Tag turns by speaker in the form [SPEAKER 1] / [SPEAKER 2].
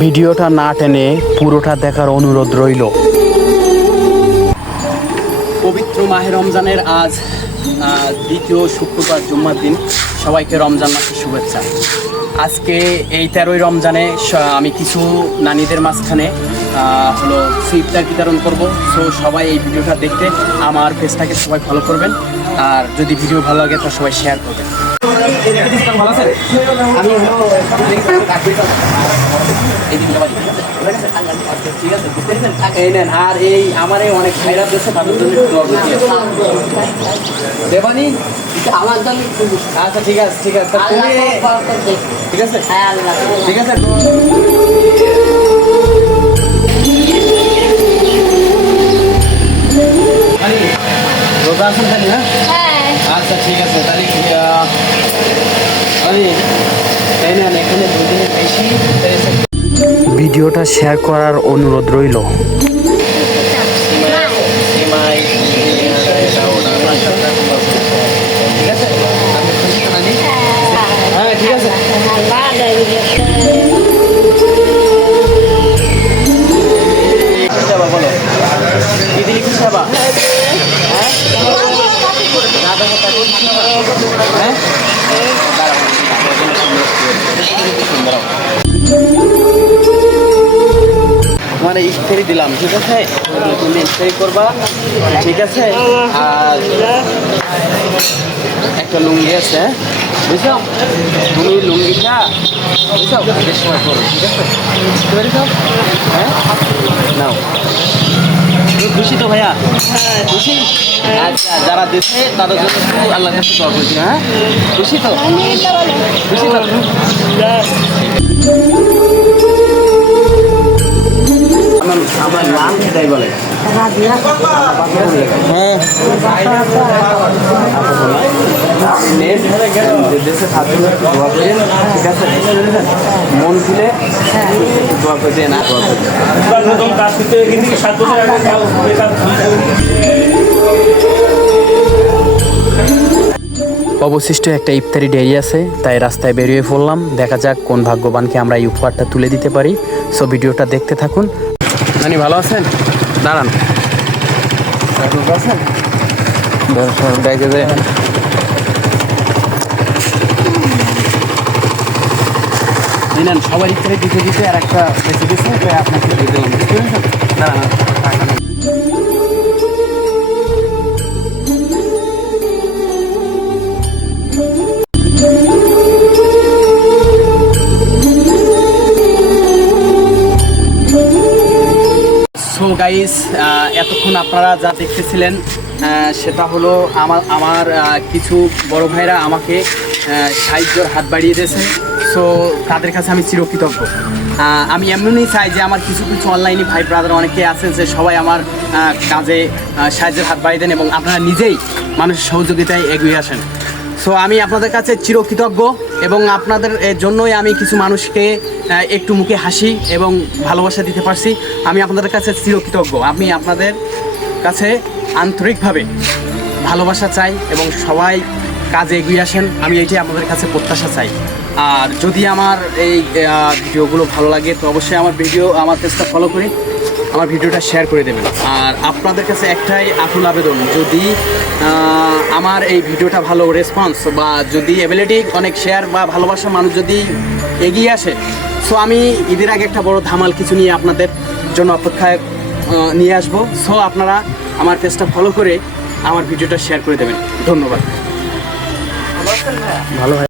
[SPEAKER 1] ভিডিওটা না টেনে পুরোটা দেখার অনুরোধ রইল। পবিত্র মাহে রমজানের আজ দ্বিতীয় শুক্রবার জুম্মার দিন। সবাইকে রমজান মাসের শুভেচ্ছা। আজকে এই তেরোই রমজানে আমি কিছু নানীদের মাঝখানে হলো ইফতার বিতরণ করব। সো সবাই এই ভিডিওটা দেখতে আমার পেজটাকে সবাই ফলো করবেন। আর যদি ভিডিও ভালো লাগে, তো সবাই শেয়ার করবেন। এই নেন আর এই আমার এই অনেক ভাইরাস আছে তাদের জন্য। দেবানি
[SPEAKER 2] আমার জন্য
[SPEAKER 1] আচ্ছা ঠিক আছে ঠিক আছে। ঠিক আছে?
[SPEAKER 2] হ্যাঁ
[SPEAKER 1] ঠিক আছে রোজা তাহলে হ্যাঁ?
[SPEAKER 2] হ্যাঁ।
[SPEAKER 1] আচ্ছা ঠিক আছে তাহলে আরে এখানে দুদিনের বেশি ভিডিওটা শেয়ার করার অনুরোধ রইল। মানে ইফতারি দিলাম ঠিক আছে? তুমি ইফতারি করবা ঠিক আছে? আর একটা লুঙ্গি আছে হ্যাঁ? বুঝছ? তুমি লুঙ্গিটা বুঝছ? কাজের সময় করো ঠিক আছে? বুঝতে পেরেছ? হ্যাঁ? নাও। খুশি তো ভাইয়া? খুশি? আচ্ছা যারা দেশে তাদের জন্য আল্লাহর কাছে দোয়া করছি হ্যাঁ? খুশি তো? খুশি তো? আমার আমার নাম সেটাই বলে। হ্যাঁ। দেশে থাকবেন দোয়া করেন ঠিক আছে? মন খুলে দোয়া করে দোয়া অবশিষ্ট একটা ইফতারি ডেরি আছে তাই রাস্তায় বেরিয়ে পড়লাম। দেখা যাক কোন ভাগ্যবানকে আমরা এই উপহারটা তুলে দিতে পারি। সো ভিডিওটা দেখতে থাকুন। নানি ভালো আছেন? দাঁড়ান। আছেন সবার দিতে দিতে আর একটা তাই আপনাকে দিয়ে বুঝতে পেরেছেন দাঁড়ান। সো গাইস এতক্ষণ আপনারা যা দেখতেছিলেন সেটা হলো আমার আমার কিছু বড় ভাইরা আমাকে সাহায্যর হাত বাড়িয়ে দিয়েছে। সো তাদের কাছে আমি চিরকৃতজ্ঞ। আমি এমনই চাই যে আমার কিছু কিছু অনলাইনে ভাই ব্রাদার অনেকে আছে যে সবাই আমার কাজে সাহায্যের হাত বাড়িয়ে দেন এবং আপনারা নিজেই মানুষের সহযোগিতায় এগিয়ে আসেন। সো আমি আপনাদের কাছে চিরকৃতজ্ঞ এবং আপনাদের জন্যই আমি কিছু মানুষকে একটু মুখে হাসি এবং ভালোবাসা দিতে পারছি। আমি আপনাদের কাছে চিরকৃতজ্ঞ। আমি আপনাদের কাছে আন্তরিকভাবে ভালোবাসা চাই এবং সবাই কাজে এগিয়ে আসেন। আমি এইটাই আপনাদের কাছে প্রত্যাশা চাই। আর যদি আমার এই ভিডিওগুলো ভালো লাগে, তো অবশ্যই আমার ভিডিও, আমার পেজটা ফলো করে। আমার ভিডিওটা শেয়ার করে দেবেন। আর আপনাদের কাছে একটাই আকুল আবেদন, যদি আমার এই ভিডিওটা ভালো রেসপন্স বা যদি অ্যাবিলিটি অনেক শেয়ার বা ভালোবাসা মানুষ যদি এগিয়ে আসে সো আমি ঈদের আগে একটা বড় ধামাল কিছু নিয়ে আপনাদের জন্য অপেক্ষায় নিয়ে আসব। সো আপনারা আমার পেজটা ফলো করে আমার ভিডিওটা শেয়ার করে দেবেন। ধন্যবাদ। ভালো